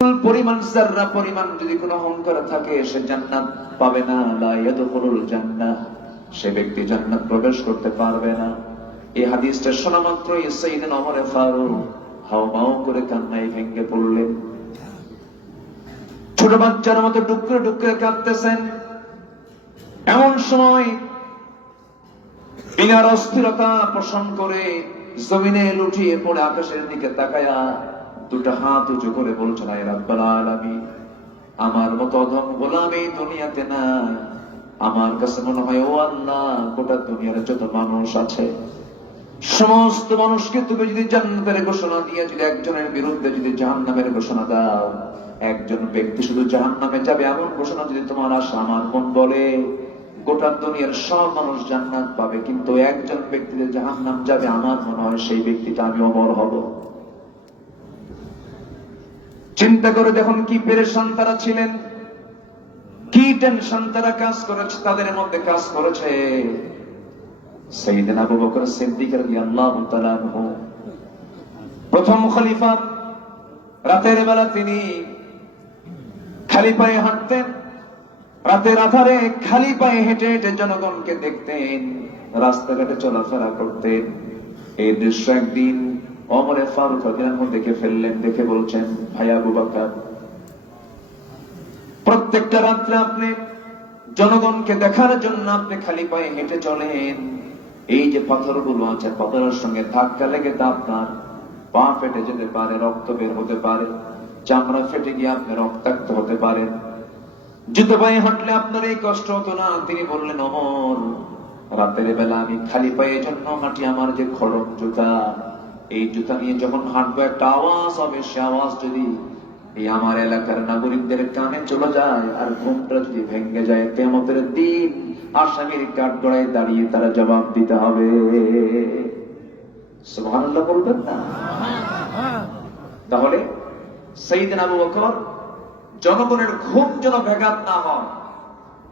পরিমাণ যাররা পরিমাণ যদি কোনো অহংকার থাকে সে জান্নাত পাবে না। লা ইয়াদখুলুল জান্নাহ, সে ব্যক্তি জান্নাত প্রবেশ করতে পারবে না। এই হাদিসটা শোনা মাত্রই সাইয়েদনা ওমর ফারুক হাওমাও করে কান্নায় ভেঙে পড়লেন। ছোট বাচ্চার মতো ডুকরে ডুকরে কাঁদতেছেন। এমন সময় বিনার অস্থিরতা পোষণ করে জমিনে লুটিয়ে পড়ে আকাশের দিকে তাকায়া দুটো হাত উঁচু করে বলছেন, আয় রাব্বুল আলামিন, আমার মতো অধম গোলাম এই দুনিয়াতে নাই। আমার কাছে মনে হয় ও আল্লাহ, গোটা দুনিয়ার যত মানুষ আছে সমস্ত মানুষকে তুমি যদি জান্নাতের ঘোষণা দিয়ে যদি একজনের বিরুদ্ধে যদি জাহান্নামের ঘোষণা দাও, একজন ব্যক্তি শুধু জাহান্নামে যাবে এমন ঘোষণা যদি তোমার আসে, আমার মন বলে গোটা দুনিয়ার সব মানুষ জান্নাত পাবে, কিন্তু একজন ব্যক্তিতে জাহান্নাম যাবে, আমার মনে হয় সেই ব্যক্তিটা আমি ওমর হব। চিন্তা করে দেখুন কি পেরেশান তারা ছিলেন, কি টেনশন তারা কাজ করেছে, তাদের মধ্যে কাজ করেছে। সাইয়েদনা আবু বকর সিদ্দিক রাদিয়াল্লাহু তাআলা আনহু প্রথম খলিফা, রাতের বেলা তিনি খালি পায়ে হাঁটতেন, রাতের আধারে খালি পায়ে হেঁটে হেঁটে জনগণকে দেখতেন, রাস্তাঘাটে চলাফেরা করতেন। এই দৃশ্য একদিন ওমর ফারুক রাদিয়াল্লাহু আনহু দেখে ফেললেন। দেখে বলছেন, ভাই আবু বকর, প্রত্যেকটা রাত্রে আপনি জনগণকে দেখার জন্য আপনি খালি পায়ে হেঁটে চলেন, এই যে পাথরগুলো আছে পাথরের সঙ্গে ধাক্কা লেগে আপনার পা ফেটে যেতে পারে, রক্ত বের হতে পারে, চামড়া ফেটে গিয়ে আপনি রক্তাক্ত হতে পারেন, জুতো পায়ে হাঁটলে আপনার এই কষ্ট হতো না। তিনি বললেন, ওমর, রাতের বেলা আমি খালি পায়ে জন্য হাঁটি, আমার যে খড়ম জুতা, এই জুতা নিয়ে যখন হাঁটবো একটা আওয়াজ হবে, সে আওয়াজ যদি এই আমার এলাকার নাগরিকদের কানে চলে যায় আর ঘুমটা যদি ভেঙে যায়, কিয়ামতের দিন আসামির কাঠগড়ায় দাঁড়িয়ে তারা জবাব দিতে হবে। সুবহানাল্লাহ বলবেন না? তাহলে সাইয়েদনা আবু বকর জনগণের ঘুম যেন ব্যাঘাত না হয়,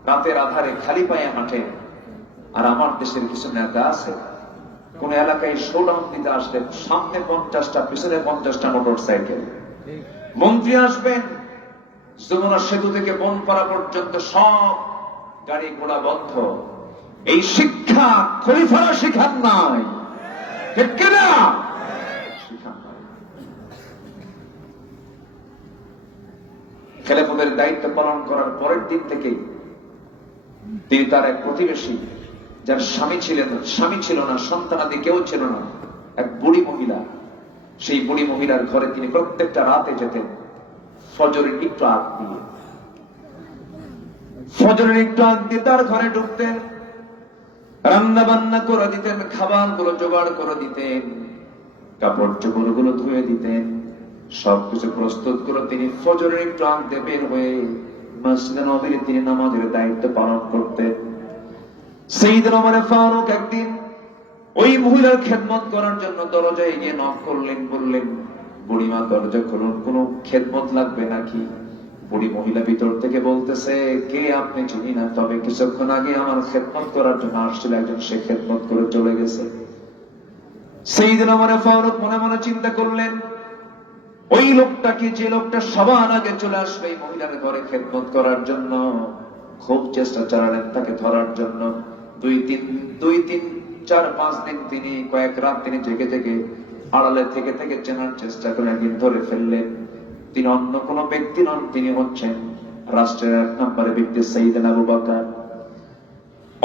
রাতের আধারে খালি পায়ে হাঁটে। আর আমার দেশের কিছু নেতা আছে, কোন এলাকায় শোডাউন দিতে আসলে সামনে 50টা পিছনে 50টা মোটর সাইকেল, মন্ত্রী আসবেন, যমুনা সেতু থেকে বনপাড়া পর্যন্ত সব গাড়ি ঘোড়া বন্ধ। এই শিক্ষা খলিফারা শিখান নাই, ঠিক কিনা? শিখান নাই। খেলাফতের দায়িত্ব পালন করার পরের দিন থেকে তিনি তার এক প্রতিবেশী, যার স্বামী ছিল না, সন্তানাদি কেউ ছিল না, এক বুড়ি মহিলা, সেই বুড়ি মহিলার ঘরে তিনি প্রত্যেকটা রাতে যেতেন ফজরের একটু আগ দিয়ে তার ঘরে ঢুকতেন, রান্না বান্না করে দিতেন, খাবার গুলো জোগাড় করে দিতেন, কাপড় চোপড় গুলো ধুয়ে দিতেন, সবকিছু প্রস্তুত করে তিনি ফজরের একটু আগ দিয়ে বের হয়ে মসজিদে নববীতে তিনি নামাজের দায়িত্ব পালন করতেন। সাইয়েদনা ওমর ফারুক একদিন ওই মহিলার খেদমত করার জন্য দরজায় গিয়ে নক করলেন, বললেন, বুড়িমা দরজা খুলুন, কোনো খেদমত লাগবে নাকি? বুড়ি মহিলা ভিতর থেকে বলতেছে, কে আপনি চিনি না, তবে কিছুক্ষণ আগে আমার খেদমত করার জন্য আসছিল একজন, সে খেদমত করে চলে গেছে। সাইয়েদনা ওমর ফারুক মনে মনে চিন্তা করলেন, ওই লোকটাকে, যে লোকটা সবার আগে চলে আসবে এই মহিলার ঘরে খেদমত করার জন্য, খুব চেষ্টা চালালেন তাকে ধরার জন্য। 2-3-4-5 দিন তিনি, কয়েক রাত তিনি জেগে জেগে আড়ালে থেকে থেকে চেনার চেষ্টা করে একদিন ধরে ফেললেন। তিনি অন্য কোন ব্যক্তি নন, তিনি হচ্ছেন রাষ্ট্রের 1 নম্বরের ব্যক্তি সাইয়েদনা আবু বকর।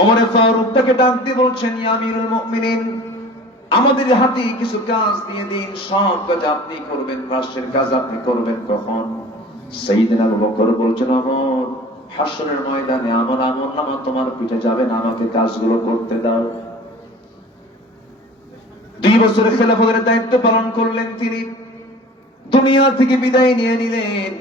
ওমর ফারুক তাকে ডাক দিয়ে বলছেন, ইয়া আমিরুল মুমিনিন, আমাদের হাতে কিছু কাজ দিয়ে দিন, সব কাজ আপনি করবেন, রাষ্ট্রের কাজ আপনি করবেন কখন? সাইয়েদনা আবু বকর বলছেন, ওমর, হাসরের ময়দানে আমার আমলনামা তোমার পিঠে যাবে না, আমাকে কাজগুলো করতে দাও। 2 বছরের খেলাফতের দায়িত্ব পালন করলেন তিনি, দুনিয়া থেকে বিদায় নিয়ে নিলেন।